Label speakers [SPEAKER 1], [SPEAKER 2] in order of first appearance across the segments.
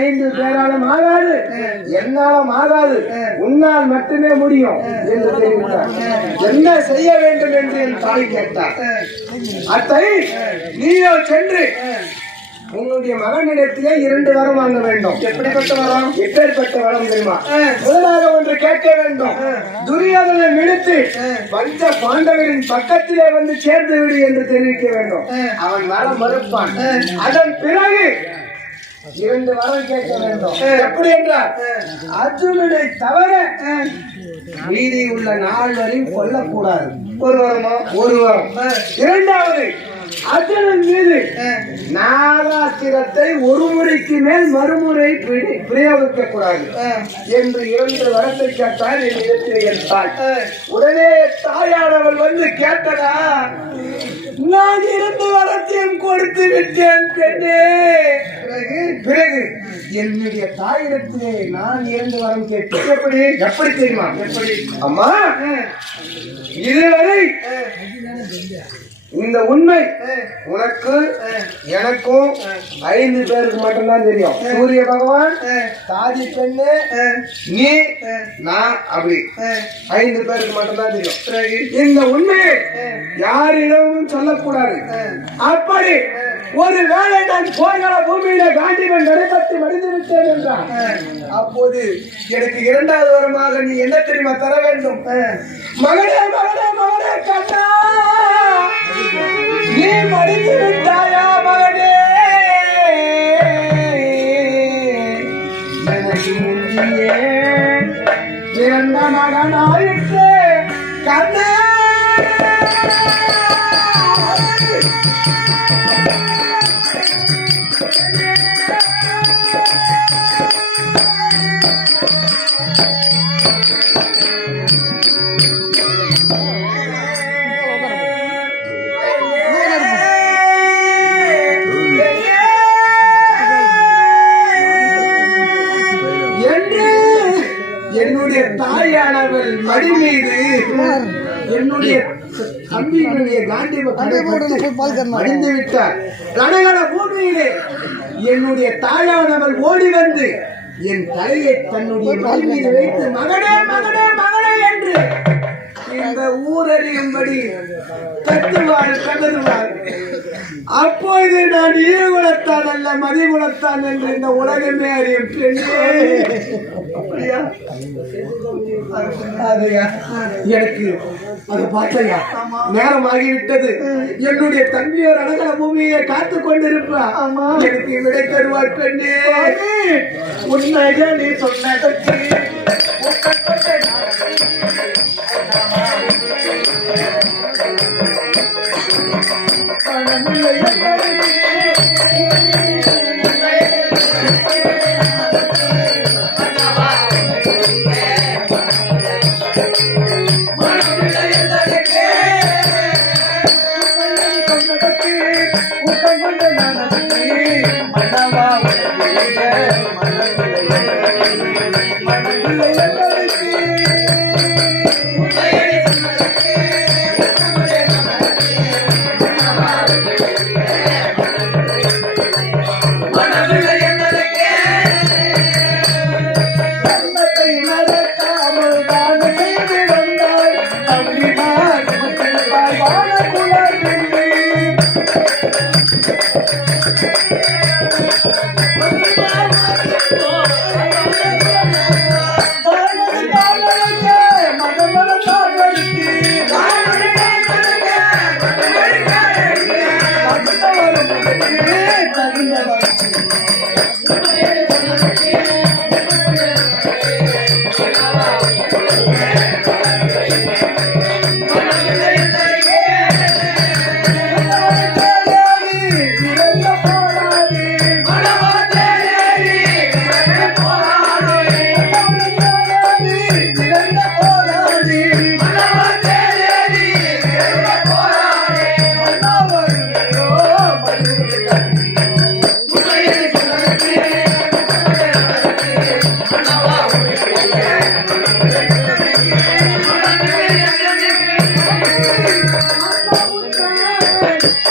[SPEAKER 1] ஐந்து பேராலும் ஆகாது. என்னாலும் ஆகாது. உன்னால் மட்டுமே முடியும் என்று தெரிவித்தார். என்ன செய்ய வேண்டும் என்று என் தாய் கேட்டார். அத்தை நீயோ சென்று உன்னுடைய மகனிடத்திலே இரண்டு வரம் வாங்க வேண்டும். எப்படிப்பட்ட வரம்? எப்பேற்பட்ட வரம் தெரியுமா? முதலாக ஒன்று கேட்க வேண்டும். துரியோதனை விடுத்து பஞ்ச பாண்டவரின் பக்கத்திலே வந்து சேர்ந்து விடு என்று தெரிவிக்க வேண்டும். அவன் வர மறுப்பான். அதன் பிறகு இரண்டு வரம் கேட்க வேண்டும். எப்படி என்றால் அர்ஜுனனை தவிர மீதி உள்ள நால்வரையும் கொல்லக்கூடாது. ஒரு வரமா? ஒரு வரம். இரண்டாவது அர்ஜுனன் மீது நாகாசிரத்தை ஒரு முறைக்கு மேல் மறுமுறை பிரயோகிக்க கூடாது என்று இரண்டு வரத்தை கேட்டால் என் இடத்தில் தாய் உடனே தாயானவள் வந்து கேட்டதா? நான் இரண்டு வரத்தையும் கொடுத்து விட்டேன் பெண்ணே. பிறகு பிறகு என்னுடைய தாயிடத்திலே நான் இரண்டு வரம் கேட்டேன். எப்படி? எப்படி தெரியுமா? எப்படி? அம்மா இதுவரை இந்த உண்மை உனக்கு எனக்கும் ஐந்து பேருக்கு மட்டும்தான் தெரியும். சூரிய பகவான் தாதி பெண்ணு நீ நான் அப்படி ஐந்து பேருக்கு மட்டும்தான் தெரியும். இந்த உண்மையை யாரிடமும் சொல்லக்கூடாது. அப்படி ஒரு வேளை நான் போர்கள பூமியில காண்டிவன் நடைபெற்று மடிந்து விட்டேன் என்றான் அப்போது எனக்கு இரண்டாவது வரமாக நீ என்ன தெரியுமா தர வேண்டும்? மகனே மகனே மகனே கண்ணா! நீ மடித்து விட்டாயா மகனே? எனக்கு முந்தியே எந்த மகனாயிற்று கண்ணா. மடி மீது என்னுடைய தம்பியினுடைய காண்டிவ மடிந்து விட்டார் ரணகல பூமியிலே என்னுடைய தாயானவள் ஓடி வந்து என் தலையை தன்னுடைய மடி மீது வைத்து மகனே மகனே மகனே என்று இந்த ஊரறியும்படி கத்துவாள் கதறுவாள் அப்போது நான் ஈரகுலத்தான் அல்ல மதிகுலத்தான் என்று இந்த உலகமே அறியும் எனக்கு அது பார்த்தையா? நேரம் ஆகிவிட்டது. என்னுடைய தம்பியோர் அழகல பூமியை காத்து கொண்டிருப்பா எனக்கு விடை தருவாள் பெண்ணே. உண்மையா நீ சொன்னதற்கு பணமில்லை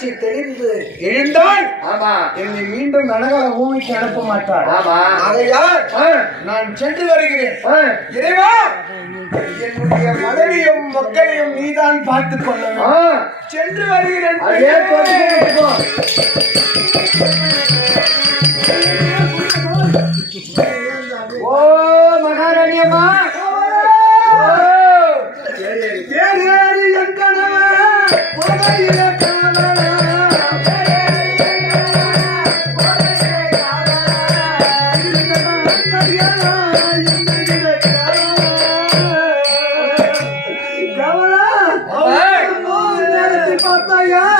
[SPEAKER 1] மூச்சு தெளிந்து எழுந்தால்
[SPEAKER 2] ஆமா.
[SPEAKER 1] என்னை மீண்டும் நனகல பூமிக்கு அனுப்ப மாட்டார்.
[SPEAKER 2] ஆமா.
[SPEAKER 1] ஆகையால் நான் சென்று வருகிறேன். இறைவா என்னுடைய மனைவியும் மக்களையும் நீதான் பார்த்துக் கொள்ள
[SPEAKER 2] ஆ,
[SPEAKER 1] வேண்டும் சென்று வருகிறேன்.
[SPEAKER 2] 我代言。